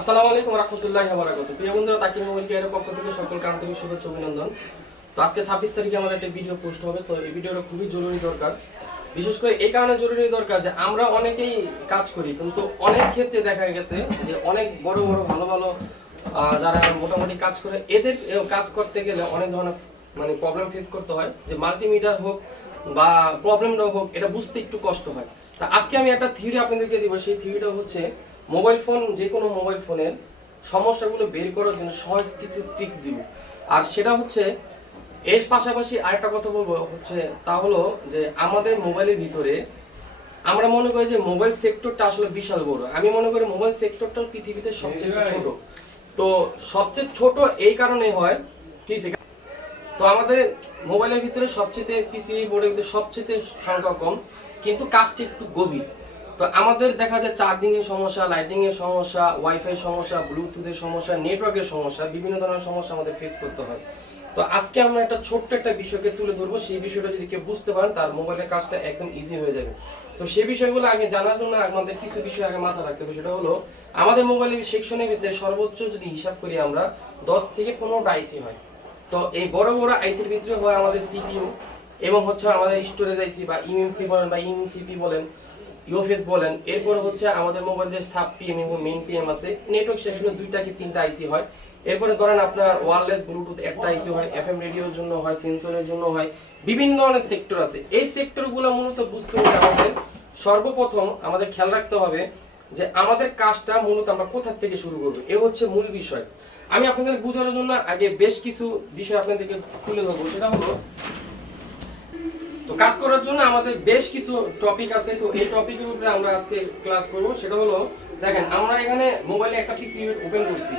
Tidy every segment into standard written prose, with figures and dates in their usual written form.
আসসালামু আলাইকুম ওয়া রাহমাতুল্লাহি ওয়া বারাকাতুহু। প্রিয় বন্ধুরা, তাকির মোবাইল কেয়ারের পক্ষ থেকে সকলকে আন্তরিক শুভেচ্ছা অভিনন্দন। তো আজকে 26 তারিখে আমাদের একটা ভিডিও পোস্ট হবে। তো এই ভিডিওটা খুবই জরুরি দরকার। বিশেষ করে এই কারণে জরুরি দরকার যে আমরা অনেকেই কাজ করি, কিন্তু অনেক ক্ষেত্রে দেখা গেছে যে অনেক বড় বড় ভালো ভালো যারা মোটামুটি কাজ করে, এদের কাজ করতে গেলে অনেক ধরনের প্রবলেম ফেস করতে হয়। যে মাল্টিমিটার হোক বা প্রবলেমটাও হোক, এটা বুঝতে একটু কষ্ট হয়। তা আজকে আমি একটা থিওরি আপনাদেরকে দিব। সেই থিওরিটা হচ্ছে মোবাইল ফোন, যে কোনো মোবাইল ফোনের সমস্যাগুলো বের করার জন্য সহজ কিছু ট্রিক্স দিব। আর সেটা হচ্ছে, এর পাশাপাশি আরেকটা কথা বলবো হচ্ছে, তা হলো যে আমাদের মোবাইলের ভিতরে আমরা মনে করি যে মোবাইল সেক্টরটা আসলে বিশাল বড়। আমি মনে করি মোবাইল সেক্টরটা পৃথিবীতে সবচেয়ে ছোট। তো সবচেয়ে ছোট এই কারণে হয় কি, তো আমাদের মোবাইলের ভিতরে সবচেয়ে পিসি বোর্ডের ভিতরে সবচেয়ে সংখ্যা কম, কিন্তু কাজটা একটু গভীর। তো আমাদের দেখা যায় চার্জিং এর সমস্যা, লাইটিং এর সমস্যা, ওয়াইফাই সমস্যা, ব্লুটুথের সমস্যা, নেটওয়ার্কের সমস্যা, বিভিন্ন ধরনের সমস্যা আমাদের ফেস করতে হয়। তো আজকে আমরা একটা ছোট্ট একটা বিষয়কে তুলে ধরবো। সেই বিষয়টা যদি কেউ বুঝতে পারেন, তার মোবাইলের কাজটা একদম ইজি হয়ে যাবে। তো সেই বিষয়গুলো আগে জানার জন্য আমাদের কিছু বিষয় আগে মাথা রাখতে হবে। সেটা হলো, আমাদের মোবাইলের সেকশনের ভিতরে সর্বোচ্চ যদি হিসাব করি আমরা 10 থেকে 15টা আইসি হয়। তো এই বড় বড় আইসির ভিতরে হয় আমাদের সিপিইউ, এবং হচ্ছে আমাদের স্টোরেজ আইসি বা ইএমসি বলেন বা ইএমসিপি বলেন, ইউএফএস বলেন। এরপর হচ্ছে আমাদের মোবাইলের সাব পিএম এবং মেইন পিএম আছে। নেটওয়ার্ক সেকশনে 2টা কি 3টা আইসি হয়। এরপরে ধরেন আপনার ওয়্যারলেস ব্লুটুথ একটা আইসি হয়, এফএম রেডিওর জন্য হয়, সেন্সরের জন্য হয়, বিভিন্ন ধরনের সেক্টর আছে। এই সেক্টরগুলো মূলত বুঝতে হলে আমাদের সর্বপ্রথম আমাদের খেয়াল রাখতে হবে যে আমাদের কাজটা মূলত আমরা কোথা থেকে শুরু করব। এ হচ্ছে মূল বিষয়। আমি আপনাদের বোঝানোর জন্য আগে বেশ কিছু বিষয় আপনাদেরকে তুলে ধরবো। সেটা হলো, তো কাজ করার জন্য আমাদের বেশ কিছু টপিক আছে। তো এই টপিকের উপরে আমরা আজকে ক্লাস করব। সেটা হলো, দেখেন আমরা এখানে মোবাইলে একটা পিসিবি ওপেন করছি।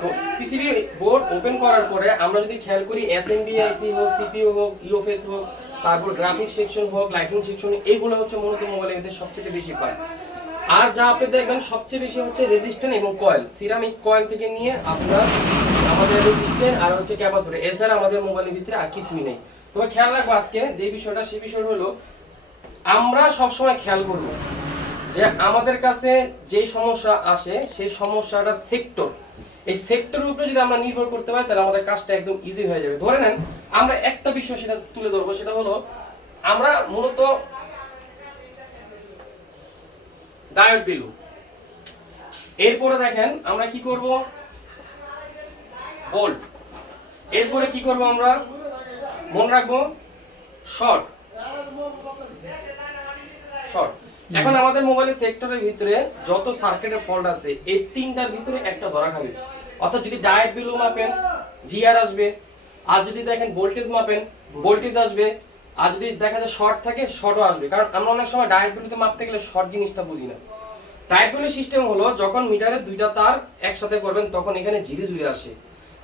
তো পিসিবি বোর্ড ওপেন করার পরে আমরা যদি খেয়াল করি, এসএমডি আইসি হোক, সিপিইউ হোক, ইউএফএস হোক, তারপর গ্রাফিক্স সেকশন হোক, লাইটিং সেকশন, এইগুলো হচ্ছে মূলত মোবাইলের মধ্যে সবচেয়ে বেশি পায়। আর যা আপনি দেখবেন সবচেয়ে বেশি হচ্ছে রেজিস্ট্যান্স এবং কয়েল। সিরামিক কয়েল থেকে নিয়ে আপনার আমাদের রেজিস্ট্যান্স আর হচ্ছে ক্যাপাসিটর, এছাড়া আমাদের মোবাইলের ভিতরে আর কিছুই নেই। তবে খেয়াল রাখবো আজকে যে বিষয়টা, সেই বিষয়টা হলো, আমরা সবসময় খেয়াল করব যে আমাদের কাছে যে সমস্যা আসে সেই সমস্যাটার সেক্টর, এই সেক্টরের উপরে যদি আমরা নির্ভর করতে পারি, তাহলে আমাদের কাজটা একদম ইজি হয়ে যাবে। ধরে নেন আমরা একটা বিষয় সেটা তুলে ধরবো। সেটা হলো, আমরা মূলত ডায়োড ভ্যালু, এরপরে দেখেন আমরা কি করব, ভোল্ট, এরপরে কি করব আমরা মনে রাখবো শর্ট। এখন আমাদের মোবাইলের সেক্টরের ভিতরে যত সার্কিটের ফল্ট আছে, এই তিনটার ভিতরে একটা ধরা খাবে। অর্থাৎ যদি ডায়োড ভ্যালু মাপেন, জিআর আসবে। আর যদি দেখেন ভোল্টেজ মাপেন, ভোল্টেজ আসবে। আর যদি দেখা যায় শর্ট থাকে, শর্টও আসবে। কারণ আমরা অনেক সময় ডায়োড ভ্যালুতে মাপতে গেলে শর্ট জিনিসটা বুঝি না। ডায়োড ভ্যালু সিস্টেম হলো, যখন মিটারের 2টা তার একসাথে করবেন তখন এখানে জিরো জিরো আসে।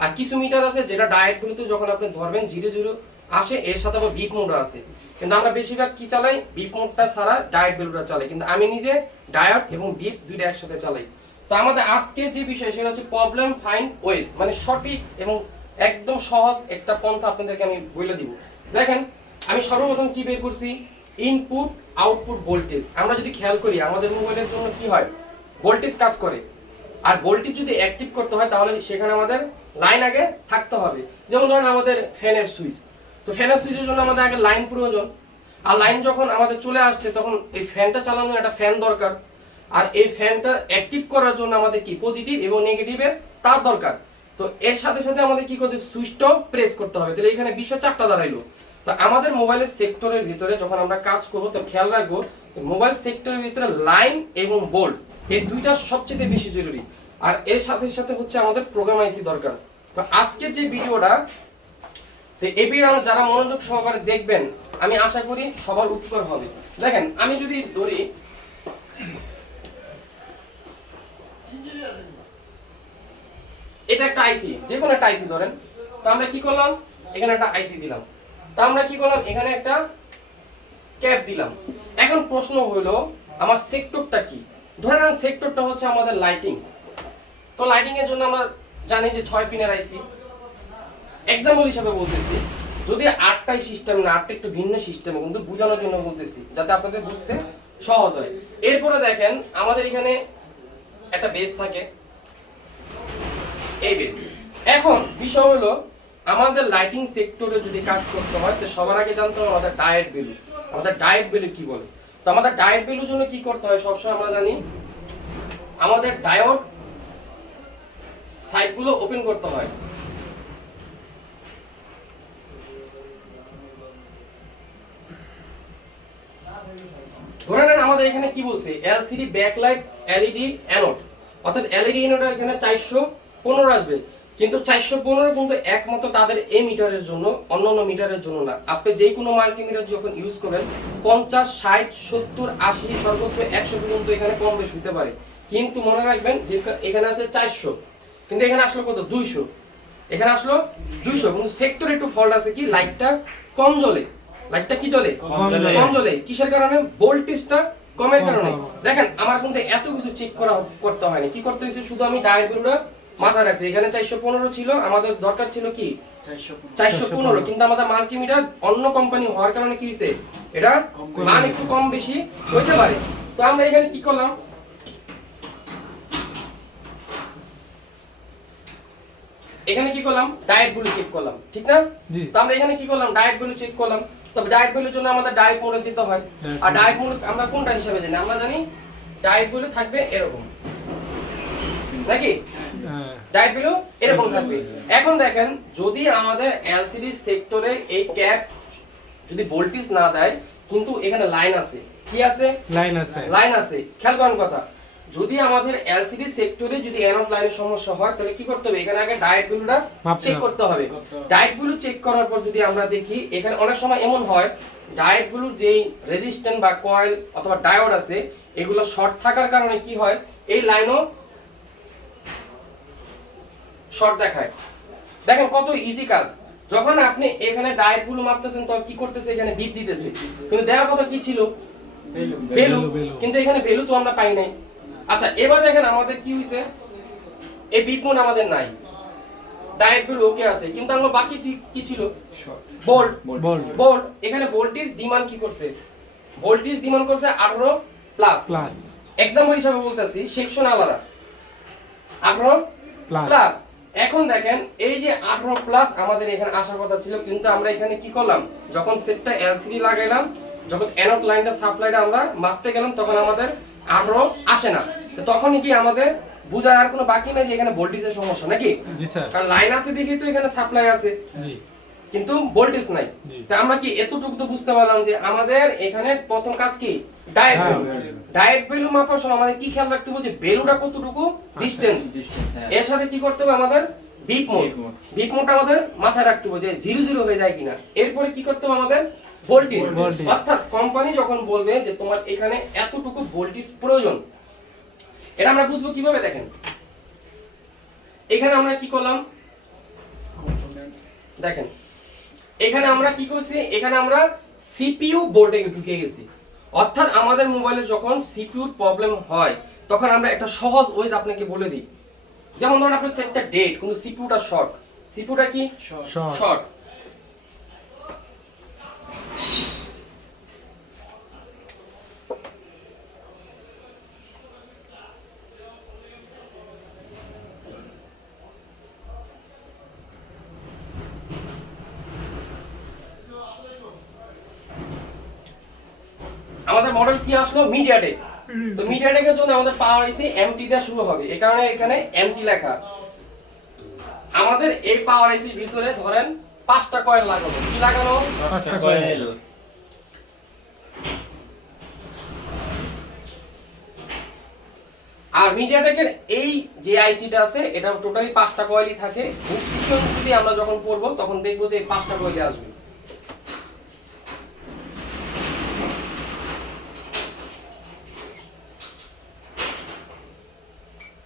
আর কিছু মিটার আছে যেটা ডায়োড ভ্যালুতে যখন আপনি ধরবেন জিরো জিরো আসে, এর সাথে আবার বিপ মোড আছে। কিন্তু আমরা বেশিরভাগ কি চালাই, বিপ মোডটা ছাড়া ডায়োড ভ্যালুটা চালাই। কিন্তু আমি নিজে ডায়োড এবং বিপ দুইটা একসাথে চালাই। তো আমাদের আজকে যে বিষয় সেটা হচ্ছে প্রবলেম ফাইন্ড ওয়েজ, মানে সঠিক এবং একদম সহজ একটা পন্থা আপনাদেরকে আমি বলে দিব। দেখেন আমি সর্বপ্রথম কি বের করছি, ইনপুট আউটপুট ভোল্টেজ। আমরা যদি খেয়াল করি আমাদের মোবাইলের জন্য কি হয়, ভোল্টেজ কাজ করে। আর ভোল্টেজ যদি অ্যাক্টিভ করতে হয় তাহলে সেখানে আমাদের লাইন আগে থাকতে হবে। যেমন ধরেন আমাদের ফ্যানের সুইচ, তো ফ্যানের সুইচের জন্য আমাদের আগে লাইন প্রয়োজন। আর লাইন যখন আমাদের চলে আসছে, তখন এই ফ্যানটা চালানোর জন্য একটা ফ্যান দরকার। আর এই ফ্যানটা অ্যাক্টিভ করার জন্য আমাদের কি পজিটিভ এবং নেগেটিভের তার দরকার। তো এর সাথে সাথে আমাদের কি করতে, সুইচটাও প্রেস করতে হবে। তাহলে এখানে বিষয় 4টা দাঁড়াইলো। তো আমাদের মোবাইলের সেক্টরের ভিতরে যখন আমরা কাজ করবো, তো খেয়াল রাখবো মোবাইল সেক্টরের ভিতরে লাইন এবং বোল্ট, এই দুইটা সবচেয়ে বেশি জরুরি। আর এর সাথে সাথে হচ্ছে আমাদের প্রোগ্রাম আইসি দরকার। তো আজকের যে ভিডিওটা, তো এই ভিডিওটা যারা মনোযোগ সহকারে দেখবেন, আমি আশা করি সবার উপকার হবে। দেখেন আমি যদি ধরি, এটা একটা আইসি, যে কোনো একটা আইসি ধরেন। তো আমরা কি করলাম, এখানে একটা আইসি দিলাম। তো আমরা কি করলাম, এখানে একটা ক্যাপ দিলাম। এখন প্রশ্ন হলো আমার সেক্টরটা কি। ধরে নেন সেক্টরটা হচ্ছে আমাদের লাইটিং। তো লাইটিং এর জন্য আমরা জানি যে 6 পিনের আইসি। এক্সাম্পল হিসেবে বলতেছি, যদি 8টাই সিস্টেম না, 8টা একটু ভিন্ন সিস্টেমে, কিন্তু বোঝানোর জন্য বলতেছি যাতে আপনাদের বুঝতে সহজ হয়। এরপরে দেখেন আমাদের এখানে একটা বেস থাকে, এই বেস। এখন বিষয় হলো আমাদের লাইটিং সেক্টরে যদি কাজ করতে হয় তো সবার আগে জানতে হবে আমাদের ডায়েট ভ্যালু। আমাদের ডায়েট ভ্যালু কি বলে? তো আমাদের ডায়েট ভ্যালুর জন্য কি করতে হয় সবসময় আমরা জানি আমাদের ডায়োড সাইটগুলো ওপেন করতে হয়। ধরে নেন আমাদের এখানে কি বলছে এলসিডি ব্যাকলাইট এলইডি অ্যানোড, অর্থাৎ এলইডি অ্যানোড এখানে 415 আসবে, কিন্তু 415 কিন্তু একমাত্র তাদের এই মিটারের জন্য, অন্যান্য মিটারের জন্য না। আপনি যে কোনো মাল্টিমিটার যখন ইউজ করেন 50 60 70 80 সর্বোচ্চ 100 পর্যন্ত এখানে কম বেশি হতে পারে, কিন্তু মনে রাখবেন যে এখানে আছে 400, কিন্তু এখানে আসলো কত 200, এখানে আসলো 200, কিন্তু সেক্টরে একটু ফল্ট আছে কি লাইটটা কম জ্বলে। লাইটটা কি জ্বলে? কম জ্বলে। কিসের কারণে? ভোল্টেজটা কমের কারণে। দেখেন আমার কিন্তু এত কিছু চেক করতে হয়নি, কি করতে হয়েছে শুধু আমি ডায়োড ভ্যালুটা মাথায় রাখছি। এখানে 415 ছিল, আমাদের দরকার ছিল কি 415, কিন্তু আমাদের মাল্টিমিটার অন্য কোম্পানি হওয়ার কারণে কি হইছে এটা মান একটু কম বেশি হইতে পারে। তো আমরা এখানে কি করলাম, এখানে কি করলাম ডায়েট ভ্যালু চেক করলাম, ঠিক না? তো আমরা এখানে কি করলাম ডায়েট ভ্যালু চেক করলাম। তবে ডায়েট ভ্যালুর জন্য আমাদের ডায়েট মোডে যেতে হয়। আর ডায়েট মোড আমরা কোনটা হিসাবে জানি? আমরা জানি ডায়েট ভ্যালু থাকবে এরকম, নাকি? ডায়েট ভ্যালু এরকম থাকবে। এখন দেখেন যদি আমাদের এলসিডি সেক্টরে এই ক্যাপ যদি ভোল্টেজ না দেয়, কিন্তু এখানে লাইন আছে, কি আছে? লাইন আছে, লাইন আছে। খেয়াল করেন কথা, যদি আমাদের এলসিডি সেক্টরে যদি অ্যানোড লাইনের সমস্যা হয় তাহলে কি করতে হবে? এখানে আগে ডায়েট ভ্যালুটা চেক করতে হবে। ডায়েট ভ্যালু চেক করার পর যদি আমরা দেখি এখানে অনেক সময় এমন হয় ডায়েট ভ্যালুর যেই রেজিস্ট্যান্স বা কয়েল অথবা ডায়োড আছে এগুলো শর্ট থাকার কারণে কি হয় এই লাইনও শর্ট দেখায়। দেখেন কত ইজি কাজ, যখন আপনি এখানে ডায়েট ভ্যালু মাপতেছেন তখন কি করতেছে? এখানে বিট দিতেছে, কিন্তু দেওয়ার কথা কি ছিল? ভ্যালু, কিন্তু এখানে ভ্যালু তো আমরা পাই নাই। আচ্ছা এবার দেখেন আমাদের কি হইছে, এই বিট মোড আমাদের নাই, ডায়েট ভ্যালু ওকে আছে, কিন্তু আমরা বাকি কি ছিল? ভোল্ট। ভোল্ট এখানে ভোল্টেজ ডিমান্ড কি করছে? ভোল্টেজ ডিমান্ড করছে 18 প্লাস। एग्जांपल হিসেবে বলতেছি, সেকশন আলাদা 18 প্লাস। এখন দেখেন এই যে 18 প্লাস আমাদের এখানে আসার কথা ছিল, কিন্তু আমরা এখানে কি করলাম? যখন সেটটা এলসিডি লাগাইলাম, যখন অ্যানোড লাইনটা সাপ্লাইটা আমরা মাপতে গেলাম তখন আমাদের 18 আসে না। তো তখনই কি আমাদের বুঝার আর কোনো বাকি নাই যে এখানে ভোল্টেজের সমস্যা, নাকি? জি স্যার, কারণ লাইন আছে দেখি তো এখানে সাপ্লাই আছে, জি, কিন্তু ভোল্টেজ নাই। তো আমরা কি এতটুকু তো বুঝতে পারলাম যে আমাদের এখানে প্রথম কাজ কি ডায়েট ভ্যালু। ডায়েট ভ্যালু মাপার সময় আমাদের কি খেয়াল রাখতে হবে যে ভ্যালুটা কতটুকু ডিসটেন্স, এর সাথে কি করতে হবে আমাদের বিট মোড। বিট মোডটা আমাদের মাথায় রাখতে হবে যে 00 হয়ে যায় কিনা। এরপরে কি করতে হবে আমাদের ভোল্টেজ, অর্থাৎ কোম্পানি যখন বলবে যে তোমার এখানে এতটুকু ভোল্টেজ প্রয়োজন, এটা আমরা বুঝবো কিভাবে? দেখেন এখানে আমরা কি করলাম, দেখেন এখানে আমরা কি করছি, এখানে আমরা সিপিইউ বোর্ডে ঢুকে গেছি। অর্থাৎ আমাদের মোবাইলে যখন সিপিইউর প্রবলেম হয় তখন আমরা একটা সহজ ওয়েজ আপনাকে বলে দিই। যেমন ধরুন আপনার সেটটা ডেট কিন্তু সিপিইউটা শর্ট। সিপিইউটা কি শর্ট, আমাদের মডেল কি আসলো মিডিয়াটেক। তো মিডিয়াটেকের জন্য আমাদের পাওয়ার আইসি এমটি দিয়ে শুরু হবে, এই কারণে এখানে এমটি লেখা। আমাদের এই পাওয়ার আইসির ভিতরে ধরেন 5টা কয়েল লাগানো, কি লাগানো? 5টা কয়েল। আর মিডিয়াটেকের এই যে আইসিটা আছে এটা টোটালি 5টা কয়েলই থাকে। বুক সিকোয়েন্স যদি আমরা যখন পড়বো তখন দেখবো যে এই 5টা কয়েলই আসবে।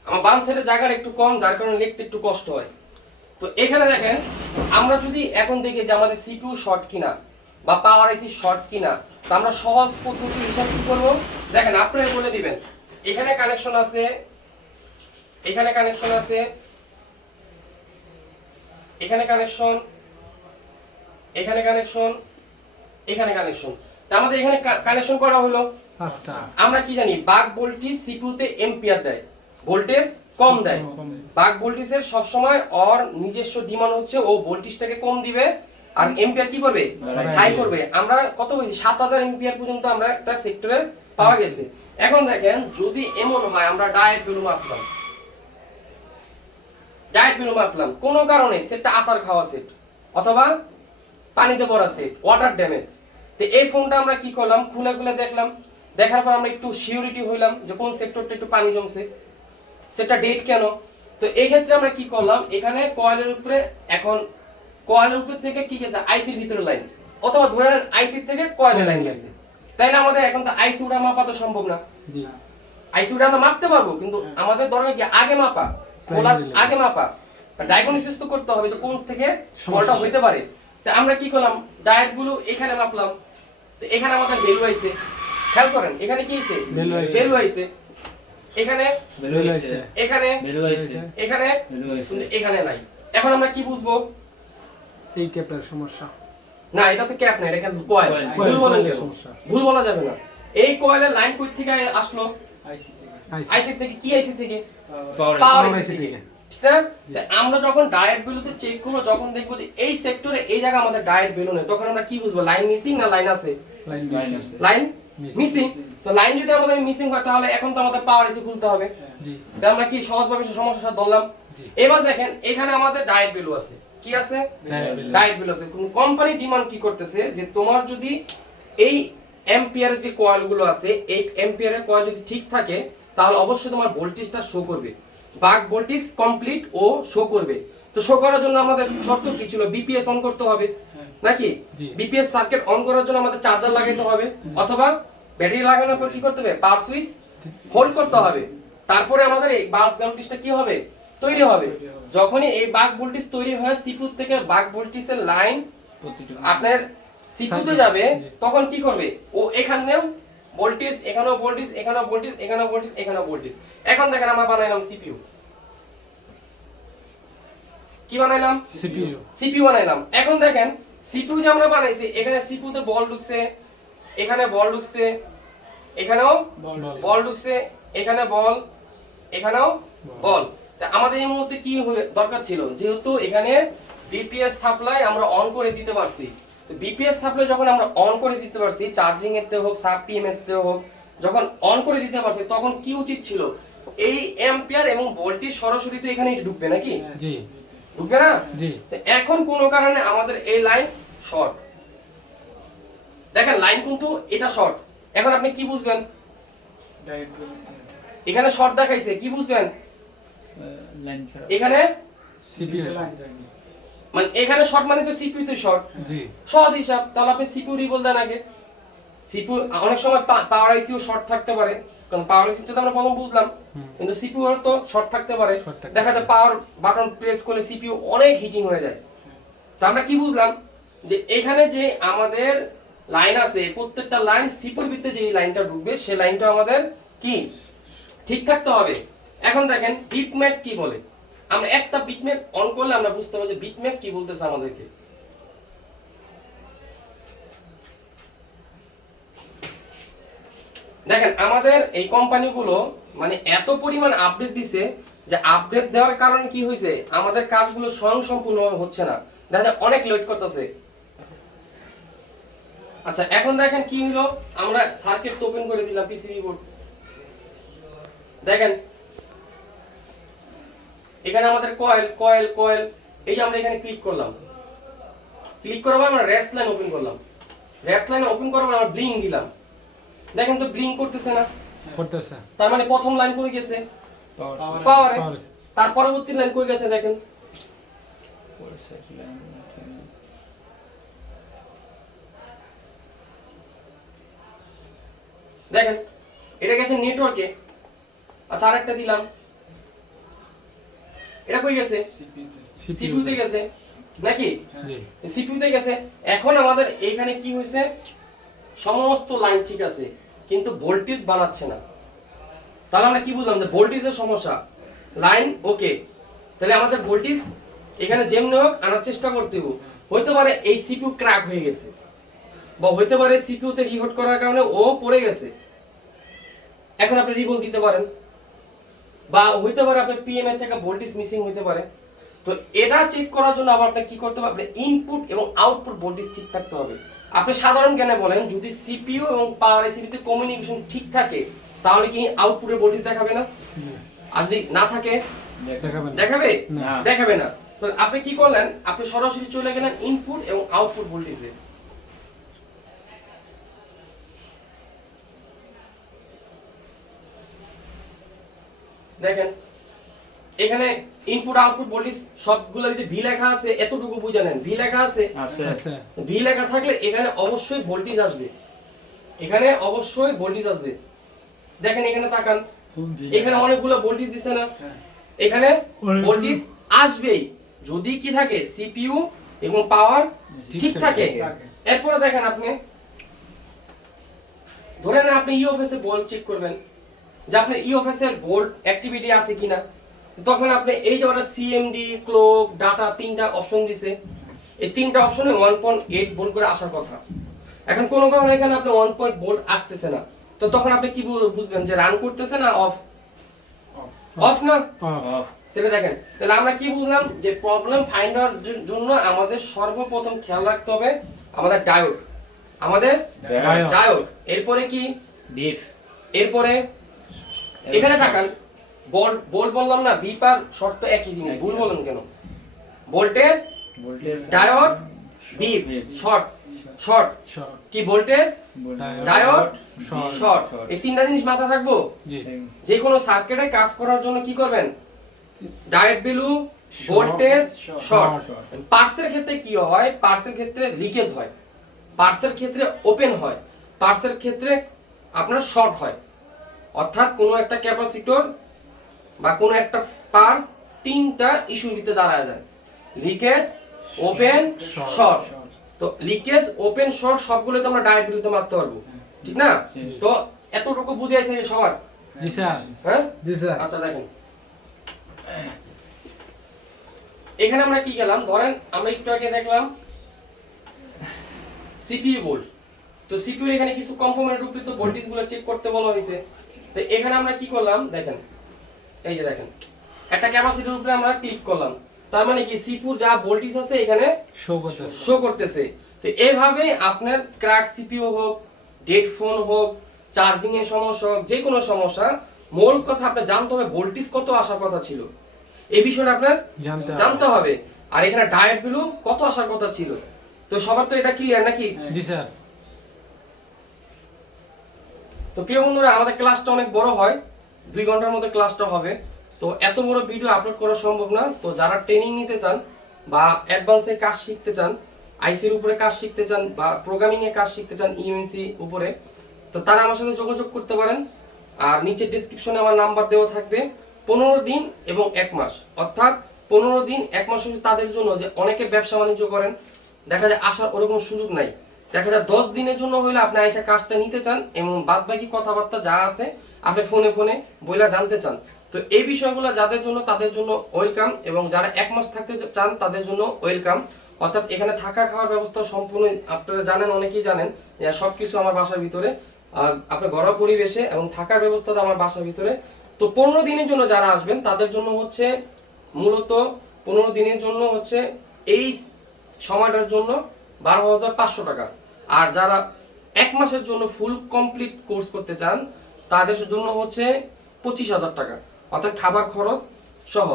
আমার বাম সাইডে জায়গাটা একটু কম, যার কারণে লিখতে একটু কষ্ট হয়। তো এখানে দেখেন আমরা যদি এখন দেখি যে আমাদের সিপিইউ শর্ট কিনা বা পাওয়ার আইসি শর্ট কিনা, তো আমরা সহজ পদ্ধতি হিসাবে কি করব? দেখেন আপনারা বলে দিবেন এখানে কানেকশন আছে, এখানে কানেকশন আছে, এখানে কানেকশন, এখানে কানেকশন, এখানে কানেকশন। তো আমাদের এখানে কানেকশন করা হলো। আচ্ছা আমরা কি জানি বাক ভোল্টেজ সিপিইউ তে এম্পিয়ার দেয়, ভোল্টেজ কম দেয়। বাক ভোল্টেজের সব সময় ওর নিজস্ব ডিমান্ড হচ্ছে ও ভোল্টেজটাকে কম দিবে আর এম্পিয়ার কি করবে হাই করবে। আমরা কত বলছি 7000 এম্পিয়ার পর্যন্ত আমরা একটা সেক্টরে পাওয়া গেছে। এখন দেখেন যদি এমন হয় আমরা ডায়েট ভ্যালু মাপলাম কোনো কারণে সেটটা আসার খাওয়া সেট অথবা পানিতে পড়া সেট ওয়াটার ড্যামেজ, তো এই ফোনটা আমরা কি করলাম খুলে দেখলাম, দেখার পর আমরা একটু সিউরিটি হইলাম যে কোন সেক্টরটা একটু পানি জমছে, সেটা ডেট কেন। তো এই ক্ষেত্রে আমরা কি করলাম এখানে কয়েলের উপরে, এখন কয়েলের উপর থেকে কি গেছে আইসির ভিতরে লাইন, অথবা ধরে নেন আইসির থেকে কয়েলে লাইন গেছে, তাইলে আমাদের এখন তো আইসি উড়া মাপা তো সম্ভব না। আইসি উড়া আমরা মাপতে পারবো কিন্তু আমাদের দরকার কি আগে মাপা, খোলার আগে মাপা, ডায়াগনোসিস তো করতে হবে যে কোন থেকে ফল্টটা হইতে পারে। তো আমরা কি করলাম ডায়েট গুলো এখানে মাপলাম, তো এখানে আমাদের ভ্যালু আইছে, খেয়াল করেন এখানে কি আইছে ভ্যালু আইছে, এখানে ভ্যালু আইছে, এখানে ভ্যালু আইছে, এখানে কিন্তু এখানে নাই। এখন আমরা কি বুঝবো এই ক্যাপের সমস্যা না, এটা তো ক্যাপ না, এটা কিন্তু কয়েল। ভুল বলেন কেন? ভুল বলা যাবে না। এই কয়েলের লাইন কই থেকে আসলো? আইসি থেকে। আইসি থেকে কি আইসি থেকে? পাওয়ার আইসি থেকে। ঠিক না? আমরা যখন ডায়েট ভ্যালুতে চেক করব, যখন দেখব যে এই সেক্টরে এই জায়গা আমাদের ডায়েট ভ্যালু নেই, তখন আমরা কি বুঝবো লাইন মিসিং না লাইন আছে? Line missing. তো লাইন যদি আমাদের মিসিং হয় তাহলে এখন তো আমাদের পাওয়ার আইসি খুলতে হবে। জি। তো আমরা কি সহজভাবে সমস্যাটা ধরলাম। এবার দেখেন এখানে আমাদের ডায়েট ভ্যালু আছে, কি আছে? ডায়েট ভ্যালু আছে। কোন কোম্পানি ডিমান্ড কি করতেছে যে তোমার যদি এই এম্পিয়ারের যে কয়েলগুলো আছে, এই এম্পিয়ারের কয়েল যদি ঠিক থাকে তাহলে অবশ্যই তোমার ভোল্টেজটা শো করবে, বাক ভোল্টেজ কমপ্লিট ও শো করবে। তো শো করার জন্য আমাদের শর্ত কি ছিল? বিপিএস অন করতে হবে নাকি? বিপিএস সার্কিট অন করার জন্য আমাদের চার্জার লাগাইতে হবে, অথবা ব্যাটারি লাগানোর পর কি করতে হবে পাওয়ার সুইচ হোল্ড করতে হবে। তারপরে আমাদের এই বাক ভোল্টেজটা কি হবে তৈরি হবে। যখনই এই বাক ভোল্টেজ তৈরি হয় সিপিইউ থেকে বাক ভোল্টেজের লাইন আপনার সিপিইউতে যাবে, তখন কি করবে ও এখানেও ভোল্টেজ, এখানেও ভোল্টেজ, এখানেও ভোল্টেজ, এখানেও ভোল্টেজ, এখানেও ভোল্টেজ। এখন দেখেন আমরা বানাইলাম সিপিইউ, কি বানাইলাম সিপিইউ বানাইলাম। এখন দেখেন সিপিইউ যে আমরা বানাইছি, এখানে সিপিইউ তে বল ঢুকছে, এখানে বল ঢুকছে, এখানেও বল ঢুকছে, এখানে বল, এখানেও বল। তা আমাদের এই মুহূর্তে কি দরকার ছিল, যেহেতু এখানে বিপিএস সাপ্লাই আমরা অন করে দিতে পারছি, তো বিপিএস সাপ্লাই যখন আমরা অন করে দিতে পারছি, চার্জিং এর তে হোক সাব পিএম এর তে হোক, যখন অন করে দিতে পারছি তখন কি উচিত ছিল এই এম্পিয়ার এবং ভোল্টেজ সরাসরি তো এখানে ঢুকবে নাকি? জি ঢুকবে না? জি। তো এখন কোন কারণে আমাদের এই লাইন শর্ট, দেখেন লাইন কিন্তু এটা শর্ট। এখন আপনি কি বুঝবেন? এখানে শর্ট দেখাইছে, কি বুঝবেন? এখানে সিপিইউ মানে এখানে শর্ট মানে তো সিপিইউ তে শর্ট। জি সহজ হিসাব। তাহলে আপনি সিপিইউ রিবল দেন আগে। সিপিইউ অনেক সময় পাওয়ার আইসিও শর্ট থাকতে পারে, কারণ পাওয়ার আইসিতে তো আমরা প্রথম বুঝলাম, কিন্তু সিপিইউ এর তো শর্ট থাকতে পারে। দেখা যায় পাওয়ার বাটন প্রেস করলে সিপিইউ অনেক হিটিং হয়ে যায়। তো আমরা কি বুঝলাম যে এখানে যে আমাদের লাইন আছে, প্রত্যেকটা লাইন সিপিইউর ভিতরে যে লাইনটা ঢুকবে সেই লাইনটা আমাদের কি ঠিক থাকতে হবে। এখন দেখেন বিটম্যাপ কি বলে, আমরা একটা বিটম্যাপ অন করলে আমরা বুঝতে পারবো যে বিটম্যাপ কি বলতেছে আমাদেরকে। দেখেন আমাদের এই কোম্পানিগুলো মানে এত পরিমাণ আপডেট দিছে যে আপডেট দেওয়ার কারণে কি হয়েছে আমাদের কাজগুলো স্বয়ংসম্পূর্ণভাবে হচ্ছে না, দেখা যায় অনেক লেট করতেছে। আচ্ছা এখন দেখেন কি হলো, আমরা সার্কিট তো ওপেন করে দিলাম পিসিবি বোর্ড, দেখেন এখানে আমাদের কয়েল কয়েল কয়েল, এই যে আমরা এখানে ক্লিক করলাম, ক্লিক করার পর আমরা রেস্ট লাইন ওপেন করলাম, রেস্ট লাইন ওপেন করার পর আমরা ব্লিং দিলাম, দেখেন তো ব্লিং করতেছে না, করতেছে। তার মানে প্রথম লাইন কই গেছে পাওয়ারে, তার পরবর্তী লাইন কই গেছে দেখেন দেখেন এটা গেছে নেটওয়ার্কে। আচ্ছা আরেকটা দিলাম, এটা কই গেছে সিপিইউ তে গেছে নাকি? জি সিপিইউ তে গেছে। এখন আমাদের এইখানে কি হইছে, সমস্ত লাইন ঠিক আছে কিন্তু ভোল্টেজ বানাচ্ছে না। তাহলে আমরা কি বুঝলাম যে ভোল্টেজের সমস্যা, লাইন ওকে, তাহলে আমাদের ভোল্টেজ এখানে যেমনি হোক আনার চেষ্টা করতে হবে। হইতে পারে এই সিপিইউ ক্র্যাক হয়ে গেছে, বা হইতে পারে সিপিইউ তে রিহট করার কারণে ও পড়ে গেছে। এখন আপনি রিবল দিতে পারেন, বা হইতে পারে আপনার পিএম এর থেকে ভোল্টেজ মিসিং হইতে পারে। তো এটা চেক করার জন্য আবার আপনাকে কি করতে হবে, আপনার ইনপুট এবং আউটপুট ভোল্টেজ ঠিক থাকতে হবে। আপনি সাধারণ জ্ঞানে বলেন, যদি সিপিইউ এবং পাওয়ার আইসির তে কমিউনিকেশন ঠিক থাকে তাহলে কি আউটপুটের ভোল্টেজ দেখাবে না? আর যদি না থাকে দেখাবে না। দেখাবে না। তো আপনি কি করলেন, আপনি সরাসরি চলে গেলেন ইনপুট এবং আউটপুট ভোল্টেজে। দেখেন এখানে ইনপুট আউটপুট ভোল্টেজ সবগুলো যদি ভি লেখা আছে, এতটুকু বুঝে নেন, ভি লেখা আছে, আছে। ভি লেখা থাকলে এখানে অবশ্যই ভোল্টেজ আসবে, এখানে অবশ্যই ভোল্টেজ আসবে। দেখেন এখানে তাকান, এখানে অনেকগুলো ভোল্টেজ দিছে না, এখানে ভোল্টেজ আসবেই যদি কি থাকে, সিপিইউ এবং পাওয়ার ঠিক থাকে। এরপরে দেখেন আপনি ধরেন আপনি ইউএফএস এর ভোল্ট চেক করবেন যে আপনার ইউএফএস এর ভোল্ট অ্যাক্টিভিটি আছে কিনা। তখন আপনি এই যে ওরা সিএমডি, ক্লক, ডাটা তিনটা অপশন দিছে, এই তিনটা অপশনে 1.8 ভোল্ট করে আসার কথা। এখন কোন কারণে এখানে আপনি 1 ভোল্ট আসতেছে না, তো তখন আপনি কি বুঝবেন যে রান করতেছে না অফ? অফ না? অফ। তাহলে দেখেন, তাহলে আমরা কি বুঝলাম যে প্রবলেম ফাইন্ড আউট জন্য আমাদের সর্বপ্রথম খেয়াল রাখতে হবে আমাদের ডায়োড, আমাদের ডায়োড। এরপরে কি বিফ, এরপরে এখানে তাকান, বল বললাম না, বি পার শর্ত একই জিনিস, ভুল বললাম কেন? Voltage, diode, beep, short, short কি ভোল্টেজ, ডায়োড, শর্ট, এই তিনটা জিনিস মাথা থাকবো। যে কোনো সার্কিটে কাজ করার জন্য কি করবেন, ডায়োড ভ্যালু, ভোল্টেজ, শর্ট। পার্সের ক্ষেত্রে কি হয়, পার্সের ক্ষেত্রে লিকেজ হয়, পার্সের ক্ষেত্রে ওপেন হয়, পার্সের ক্ষেত্রে আপনার শর্ট হয়। অর্থাৎ কোনো একটা ক্যাপাসিটর বা কোনো একটা পার্স তিনটা ইস্যুর ভিতরে দাঁড়ায় যায়, লিকেজ, ওপেন, শর্ট। তো লিকেজ, ওপেন, শর্ট সবগুলো তো আমরা ডায়োড ভ্যালুতে মাপতে পারবো, ঠিক না? তো এতটুকু বুঝে আছে সবার? জি স্যার। হ্যাঁ জি স্যার। আচ্ছা দেখেন এখানে আমরা কি গেলাম, ধরেন আমরা একটু আগে দেখলাম সিপিইউ ভোল্ট। তো সিপিইউ এখানে কিছু কম্পোনেন্ট রূপিত ভোল্টেজ গুলো চেক করতে বলা হয়েছে। তো এখানে আমরা কি করলাম, দেখেন এই যে দেখেন একটা ক্যাপাসিটর উপরে আমরা ক্লিক করলাম, তার মানে কি সিপিইউ যা ভোল্টেজ আছে এখানে শো করতেছে। তো এইভাবে আপনার ক্র্যাক সিপিইউ হোক, ডেড ফোন হোক, চার্জিং এর সমস্যা হোক, যে কোনো সমস্যা, মূল কথা আপনি জানতে হবে ভোল্টেজ কত আসার কথা ছিল, এই বিষয়টা আপনার জানতে হবে। আর এখানে ডায়োড ভ্যালু কত আসার কথা ছিল। তো সবার তো এটা ক্লিয়ার নাকি? জি স্যার। তো প্রিয় বন্ধুরা, আমাদের ক্লাসটা অনেক বড় হয়, 2 ঘন্টার মধ্যে ক্লাসটা হবে। তো এত বড় ভিডিও আপলোড করা সম্ভব না। তো যারা ট্রেনিং নিতে চান বা অ্যাডভান্সে কাজ শিখতে চান, আইসির উপরে কাজ শিখতে চান বা প্রোগ্রামিং এ কাজ শিখতে চান ইএমসি উপরে, তো তারা আমার সাথে যোগাযোগ করতে পারেন। আর নিচে ডেসক্রিপশনে আমার নাম্বার দেওয়া থাকবে। 15 দিন এবং 1 মাস, অর্থাৎ 15 দিন 1 মাস হচ্ছে তাদের জন্য যে অনেকে ব্যবসা বাণিজ্য করেন, দেখা যায় আসার ওরকম সুযোগ নাই। দেখা যায় 10 দিনের জন্য হইলে আপনি আইসা কাজটা নিতে চান এবং বাদ বাকি কথাবার্তা যা আছে আপনি ফোনে ফোনে বইলা জানতে চান। তো এই বিষয়গুলো যাদের জন্য তাদের জন্য ওয়েলকাম, এবং যারা 1 মাস থাকতে চান তাদের জন্য ওয়েলকাম। অর্থাৎ এখানে থাকা খাওয়ার ব্যবস্থা সম্পূর্ণ আপনারা জানেন, অনেকেই জানেন যে সবকিছু আমার বাসার ভিতরে, আপনার ঘরোয়া পরিবেশে, এবং থাকার ব্যবস্থাটা আমার বাসার ভিতরে। তো 15 দিনের জন্য যারা আসবেন তাদের জন্য হচ্ছে মূলত 15 দিনের জন্য হচ্ছে এই সময়টার জন্য 12,500 টাকা। আর যারা 1 মাসের জন্য ফুল কমপ্লিট কোর্স করতে চান তাদের জন্য হচ্ছে 25,000 টাকা, অর্থাৎ খাবার খরচ সহ।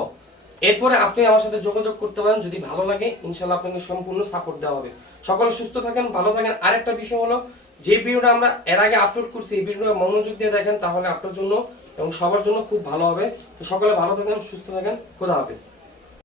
এরপরে আপনি আমার সাথে যোগাযোগ করতে পারেন, যদি ভালো লাগে ইনশাআল্লাহ আপনাকে সম্পূর্ণ সাপোর্ট দেওয়া হবে। সকলে সুস্থ থাকেন, ভালো থাকেন। আরেকটা বিষয় হলো, যে ভিডিওটা আমরা এর আগে আপলোড করছি এই ভিডিওটা মনোযোগ দিয়ে দেখেন, তাহলে আপনার জন্য এবং সবার জন্য খুব ভালো হবে। তো সকলে ভালো থাকেন, সুস্থ থাকেন, খোদা হাফেজ।